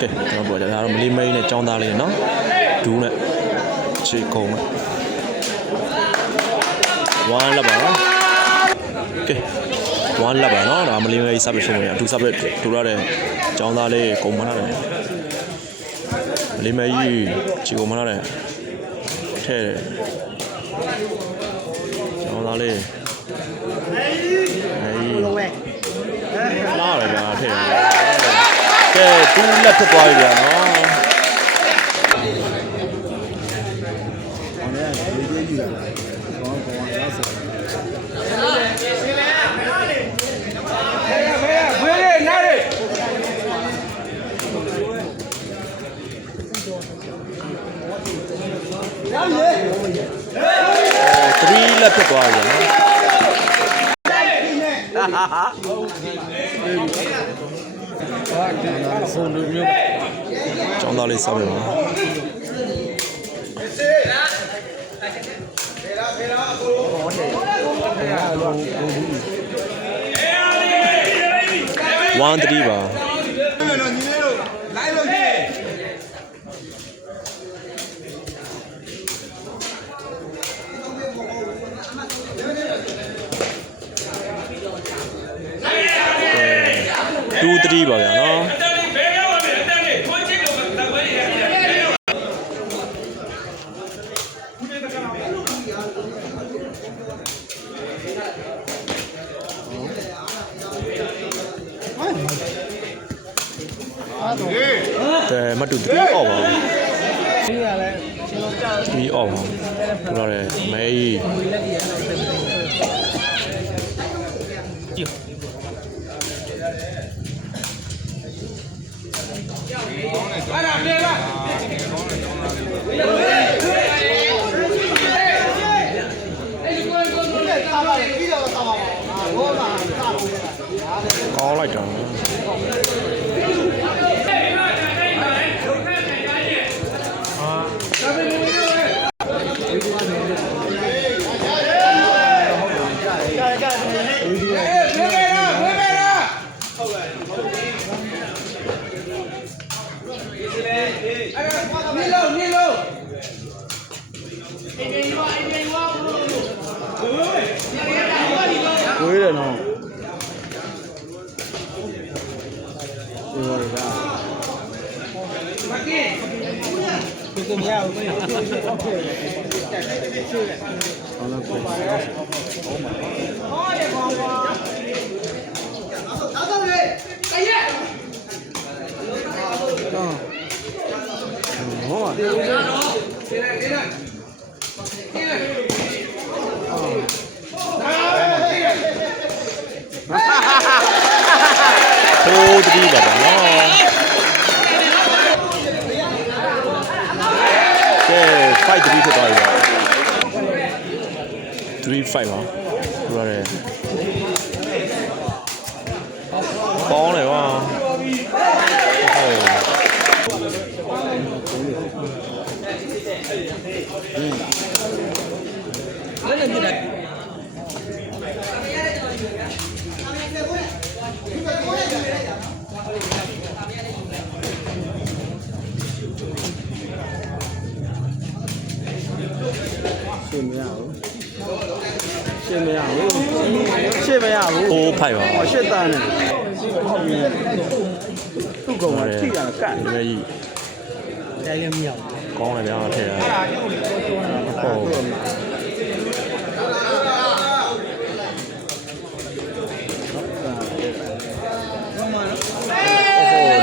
ကဲကျွန်တော်ပြောကြတာတော့မလေးမိန်းနဲ့ចောင်းသားလေးနော်ဒူးနဲ့ခြေကုံနဲ့ဝမ်းလက်ပါနော်ကဲဝမ်းလက်ပါနော်ဒါမလေးမိန်း service ဆုံးရအတူ service ထူရတဲ့ចောင်းသားလေးကုံမထားတယ်မလေးမိန်းကြီးခြေကုံမထားတယ်ထဲចောင်းသားလေးလာရပါထဲကဲတူးလက်ဖြစ်သွားပြီဗျာနော်3လက်ဖြစ်သွားပြီနော်ဆုံးလူမျိုးကျောင်းသားလေးစားမယ်ပါ1-3ပါ2-3ပါဗျာနော်对，没读3 off 吧？3 off 吧？不知道嘞，没。高来着。ဝေးတယ်နော်ဒီလိုကမကင်းဒီကမရဘူးဟုတ်လားဟောတယ်ကောင်းပါတော့လေတည့်ရဟောဒီလိုနော်3 ပါပါနော်ကဲ5-3ဖြစ်သွားပြီ3-5ပါပြောရတယ်ပေါင်းတယ်ကွာရှင်းမရဘူးရှင်းမရဘူးရှင်းမရဘူးဟိုးဖိုက်ပါဟောရှင်းတန်းနေသူ့ကောင်ကထိရကတ်နေပဲကြီးတိုင်းလည်းမရဘူးကောင်းတယ်ဗျာထဲတာဟုတ်လု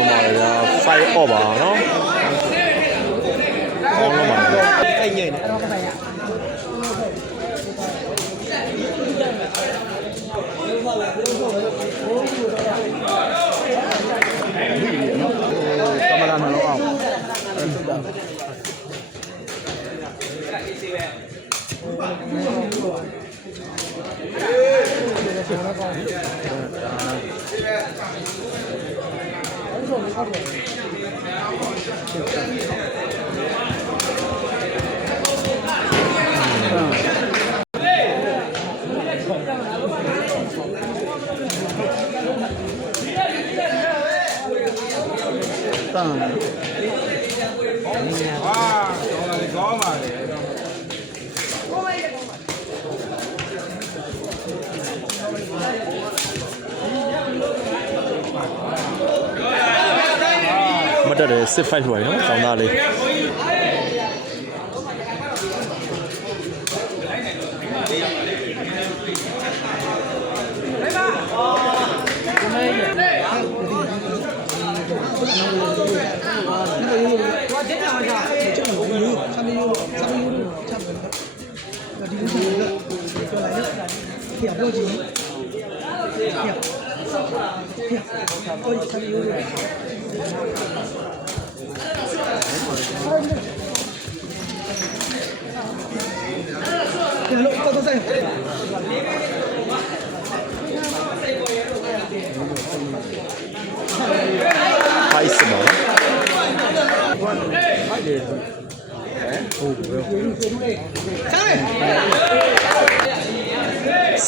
ံးပါလေဗျာ5 off ပါနော်ကောင်းလုံးပါအဲ့ညိနေတော့ကပါရကမလာမလို့အောင် tàng có mà để မတက်တယ်စစ်ဖိုက်ထွက်နော်တောင်သားလေးဖိုက်စပါ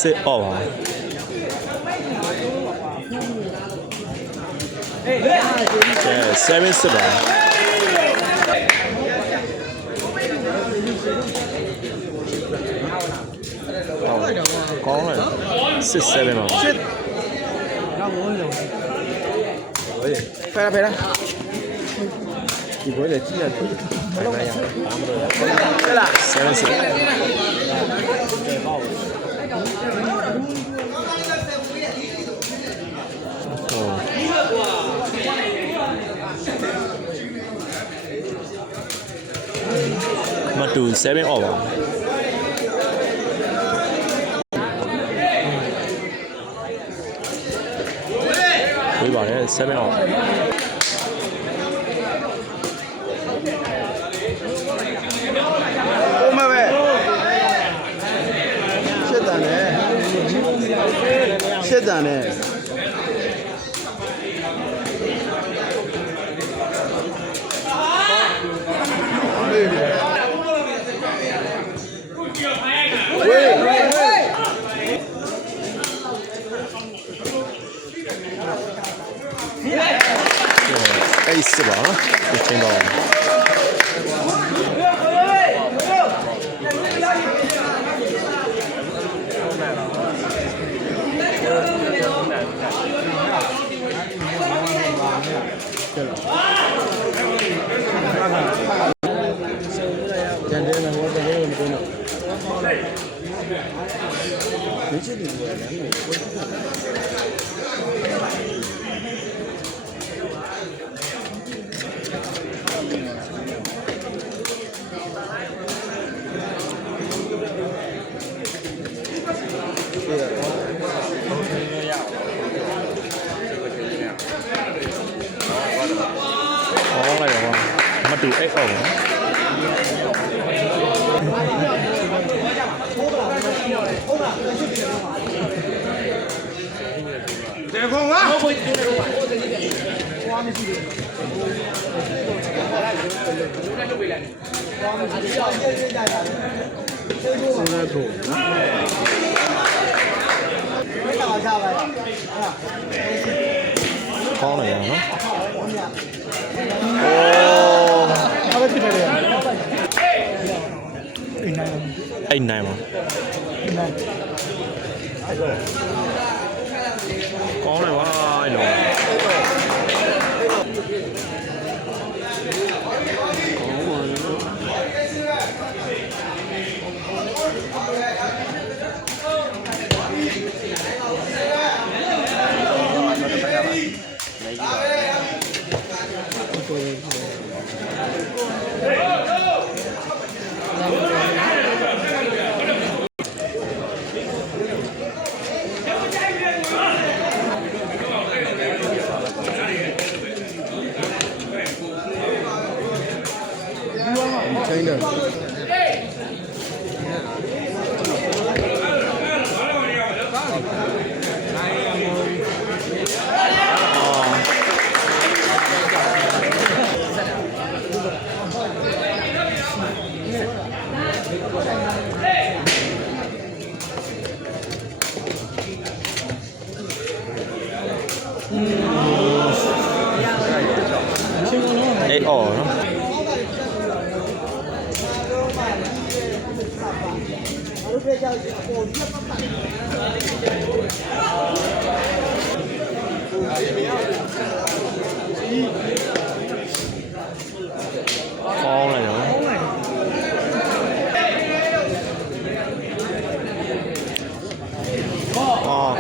စစ်အော်ပါ7စစ်ပါကောင်းတယ်စစ်7ပါစစ်Espera y voy a decir a ti 7စစ်မတူ7 over ဝေးပါတယ်7 over Come ve Shit done Hey, Siba, the chamber. Mà tụ ếch ổng để không á con này hả? Anh này mà con này quá ai rồi အော်နော်ကောင်းလိုက်တော့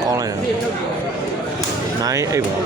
ကောင်းလိုက်တယ်နိုင်အိပ်ပါ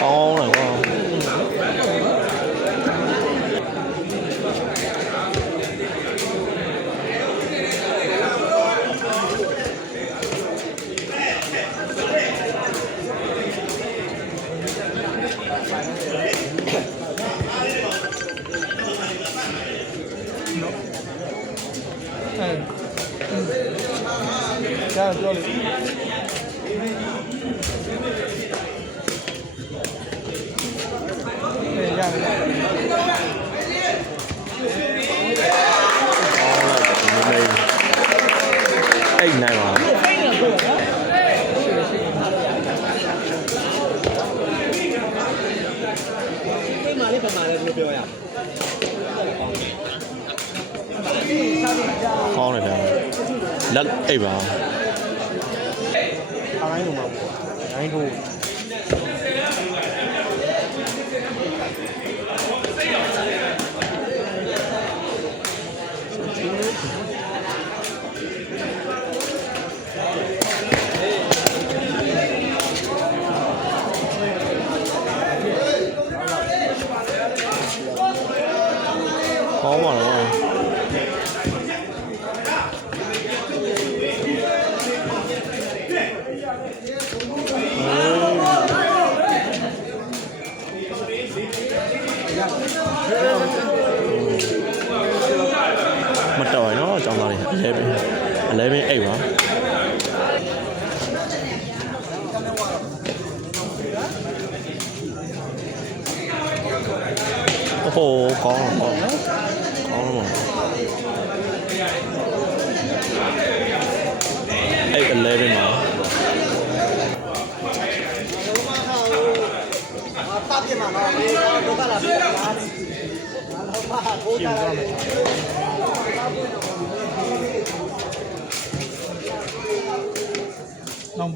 ကောင်းတယ်ကွာကြာပြောလို့ အိတ်နိုင်ပါကောင်းတယ်ဗျာလက်အိတ်ပါအားတိုင်းလုံးပါဒိုင်းထိုးကောင်းပါတော့မတော်ရနော်အကြောင်းသားတွေ11အိတ်ပါโอ้โหကောင်းတော့ 11မှာတာပြမှာတော့ဒုက္ခလာပြန်လာဘာကိုတာနောင်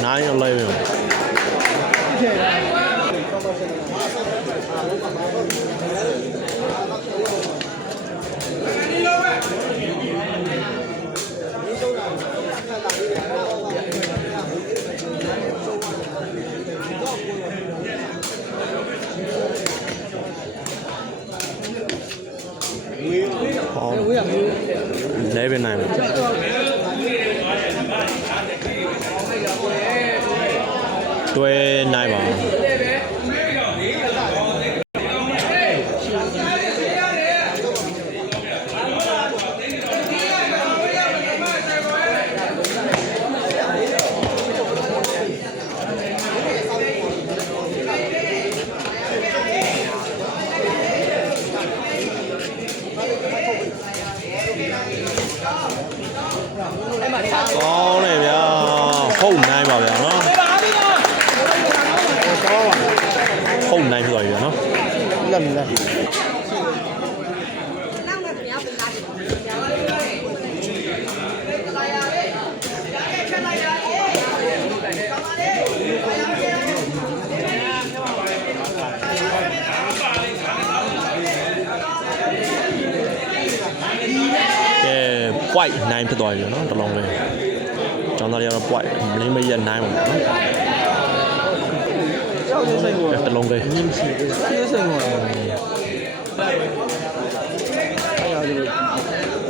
91111နိုင်တွဲနိုင်ပါကောင်းတယ်ဗျာဟုတ်နိုင်ပါဗျာနော်ဟုတ်နိုင်ပြီဗျာနော်လက်လက်white 9ဖြစ်သွားပြီเนาะတလုံးလေးကျောင်းသားတွေကတော့ white မင်းမရ9ပါเนาะကျောင်းသားစိတ်ကတလုံးလေးမြင်းရှိတယ်စိတ်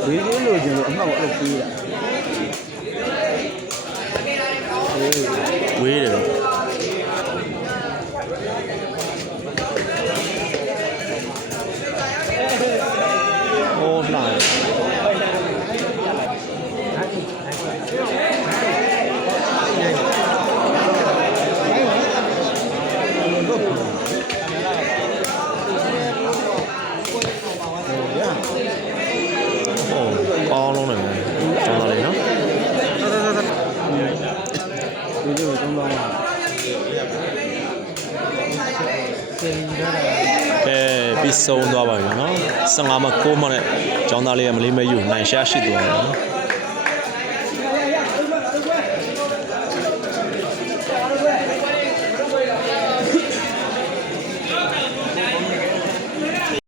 က ဝေးကြီးလို့ကျင်လို့အမှောက်အဲ့လိုပေးတာ ဝေးတယ်ဟိုလှတယ်ပေါင်းလုံးတယ်ကျောင်းသားလေးနော် ဒီလိုသုံးတော့စင်ရတာ ပြီးဆုံးသွားပါပြီနော်15မှ9မှနဲ့ကျောင်းသားလေးကမလေးမယူနိုင်ရှာရှိသွားတယ်နော်